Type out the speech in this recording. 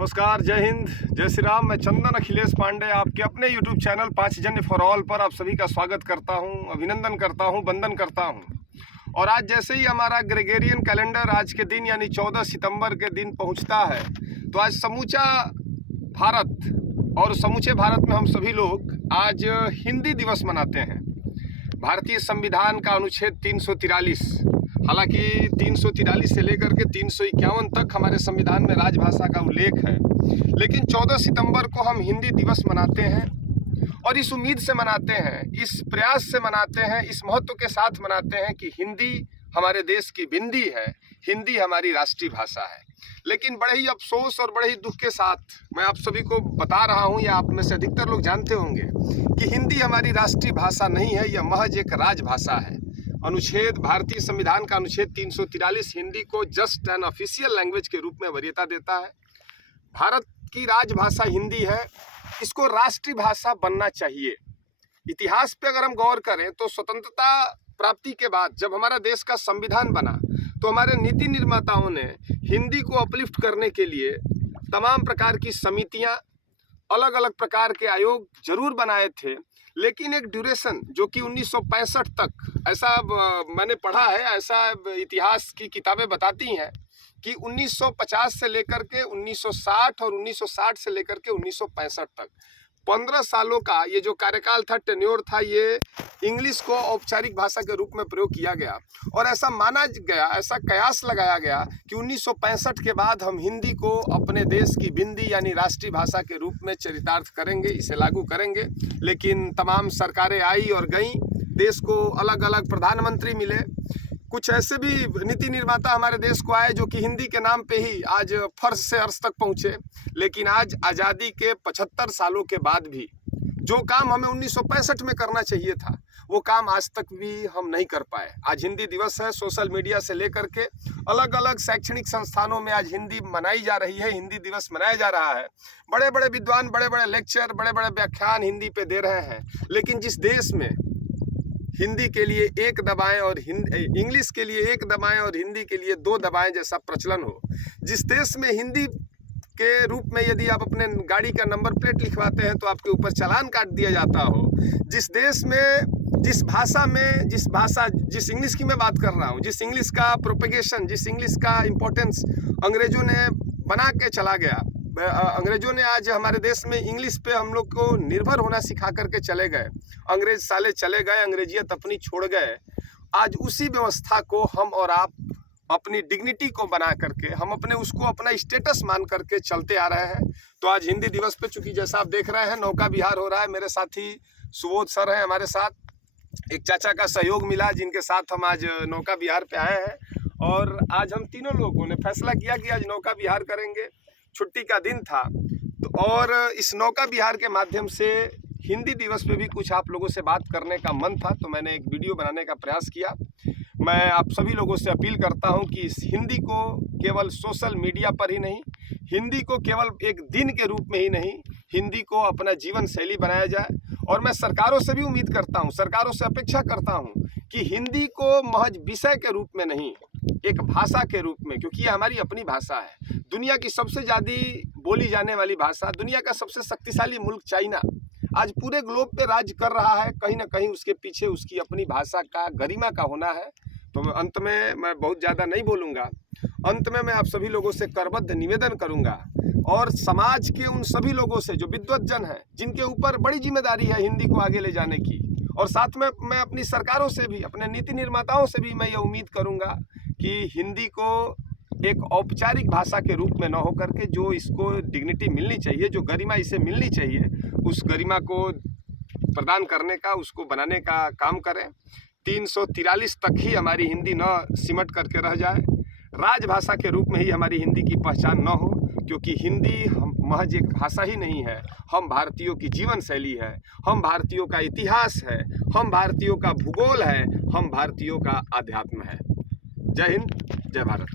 नमस्कार, जय हिंद, जय श्री राम। मैं चंदन अखिलेश पांडे आपके अपने YouTube channel Panchjanya for all पर आप सभी का स्वागत करता हूं, अभिनंदन करता हूं, वंदन करता हूं। और आज जैसे ही हमारा ग्रेगोरियन कैलेंडर आज के दिन यानी 14 सितंबर के दिन पहुंचता है, तो आज समूचा भारत और समूचे भारत में हम सभी लोग आज हिंदी दिवस मनाते हैं। भारतीय संविधान का अनुच्छेद 343, हालांकि 343 से लेकर के 351 तक हमारे संविधान में राजभाषा का उल्लेख है, लेकिन 14 सितंबर को हम हिंदी दिवस मनाते हैं और इस उम्मीद से मनाते हैं, इस प्रयास से मनाते हैं, इस महत्व के साथ मनाते हैं कि हिंदी हमारे देश की बिंदी है, हिंदी हमारी राष्ट्रीय भाषा है। लेकिन बड़े ही अफसोस और बड़े ही दुख के साथ मैं आप सभी को बता रहा हूं, या आप में से अधिकतर लोग जानते होंगे कि हिंदी हमारी राष्ट्रीय भाषा नहीं है, यह महज एक राजभाषा है। अनुच्छेद भारतीय संविधान का अनुच्छेद 343 हिंदी को जस्ट एन ऑफिशियल लैंग्वेज के रूप में वरीयता देता है। भारत की राजभाषा हिंदी है, इसको राष्ट्रीय भाषा बनना चाहिए। इतिहास पे अगर हम गौर करें तो स्वतंत्रता प्राप्ति के बाद जब हमारा देश का संविधान बना, तो हमारे नीति निर्माताओं ने हिंदी को अपलिफ्ट करने के लिए तमाम प्रकार की समितियां, अलग अलग प्रकार के आयोग जरूर बनाए थे, लेकिन एक ड्यूरेशन जो कि 1965 तक, ऐसा मैंने पढ़ा है, ऐसा इतिहास की किताबें बताती हैं कि 1950 से लेकर के 1960 और 1960 से लेकर के 1965 तक 15 सालों का ये जो कार्यकाल था, टेन्योर था, ये इंग्लिश को औपचारिक भाषा के रूप में प्रयोग किया गया। और ऐसा माना गया, ऐसा कयास लगाया गया कि 1965 के बाद हम हिंदी को अपने देश की बिंदी यानी राष्ट्रीय भाषा के रूप में चरितार्थ करेंगे, इसे लागू करेंगे। लेकिन तमाम सरकारें आई और गईं, देश को अलग अलग प्रधानमंत्री मिले, कुछ ऐसे भी नीति निर्माता हमारे देश को आए जो कि हिंदी के नाम पे ही आज फर्श से अर्श तक पहुँचे। लेकिन आज आज़ादी के 75 सालों के बाद भी जो काम हमें 1965 में करना चाहिए था, वो काम आज तक भी हम नहीं कर पाए। आज हिंदी दिवस है, सोशल मीडिया से लेकर के अलग अलग शैक्षणिक संस्थानों में आज हिंदी मनाई जा रही है, हिंदी दिवस मनाया जा रहा है। बड़े बड़े विद्वान बड़े बड़े लेक्चर, बड़े बड़े व्याख्यान हिंदी पे दे रहे हैं। लेकिन जिस देश में हिंदी के लिए एक दबाएं और इंग्लिश के लिए एक दबाएं और हिंदी के लिए दो दबाएं जैसा प्रचलन हो, जिस देश में हिंदी के रूप में यदि आप अपने गाड़ी का नंबर प्लेट लिखवाते हैं तो आपके ऊपर चालान काट दिया जाता हो, जिस देश में, जिस इंग्लिश की मैं बात कर रहा हूँ, जिस इंग्लिश का प्रोपेगेशन, जिस इंग्लिश का इम्पोर्टेंस अंग्रेजों ने बना के चला गया, अंग्रेजों ने आज हमारे देश में इंग्लिश पे हम लोग को निर्भर होना सिखा करके चले गए। अंग्रेज साले चले गए, अंग्रेजियत अपनी छोड़ गए। आज उसी व्यवस्था को हम और आप अपनी डिग्निटी को बना करके, हम उसको अपना स्टेटस मान करके चलते आ रहे हैं। तो आज हिंदी दिवस पे, चूंकि जैसा आप देख रहे हैं नौका विहार हो रहा है, मेरे साथी सुबोध सर हैं हमारे साथ, एक चाचा का सहयोग मिला जिनके साथ हम आज नौका विहार पे आए हैं। और आज हम तीनों लोगों ने फैसला किया कि आज नौका विहार करेंगे, छुट्टी का दिन था। तो और इस नौका विहार के माध्यम से हिंदी दिवस पे भी कुछ आप लोगों से बात करने का मन था, तो मैंने एक वीडियो बनाने का प्रयास किया। मैं आप सभी लोगों से अपील करता हूं कि इस हिंदी को केवल सोशल मीडिया पर ही नहीं, हिंदी को केवल एक दिन के रूप में ही नहीं, हिंदी को अपना जीवन शैली बनाया जाए। और मैं सरकारों से भी उम्मीद करता हूं, सरकारों से अपेक्षा करता हूं कि हिंदी को महज विषय के रूप में नहीं, एक भाषा के रूप में, क्योंकि ये हमारी अपनी भाषा है। दुनिया की सबसे ज़्यादा बोली जाने वाली भाषा, दुनिया का सबसे शक्तिशाली मुल्क चाइना आज पूरे ग्लोब पे राज कर रहा है। कहीं ना कहीं उसके पीछे उसकी अपनी भाषा का, गरिमा का होना है। तो अंत में मैं बहुत ज़्यादा नहीं बोलूँगा, अंत में मैं आप सभी लोगों से करबद्ध निवेदन करूँगा और समाज के उन सभी लोगों से जो विद्वत जन हैं, जिनके ऊपर बड़ी जिम्मेदारी है हिंदी को आगे ले जाने की, और साथ में मैं अपनी सरकारों से भी, अपने नीति निर्माताओं से भी मैं ये उम्मीद करूँगा कि हिंदी को एक औपचारिक भाषा के रूप में न होकर के जो इसको डिग्निटी मिलनी चाहिए, जो गरिमा इसे मिलनी चाहिए, उस गरिमा को प्रदान करने का, उसको बनाने का काम करें। 343 तक ही हमारी हिंदी न सिमट करके रह जाए, राजभाषा के रूप में ही हमारी हिंदी की पहचान न हो, क्योंकि हिंदी महज एक भाषा ही नहीं है, हम भारतीयों की जीवन शैली है, हम भारतीयों का इतिहास है, हम भारतीयों का भूगोल है, हम भारतीयों का आध्यात्म है। जय हिंद, जय भारत।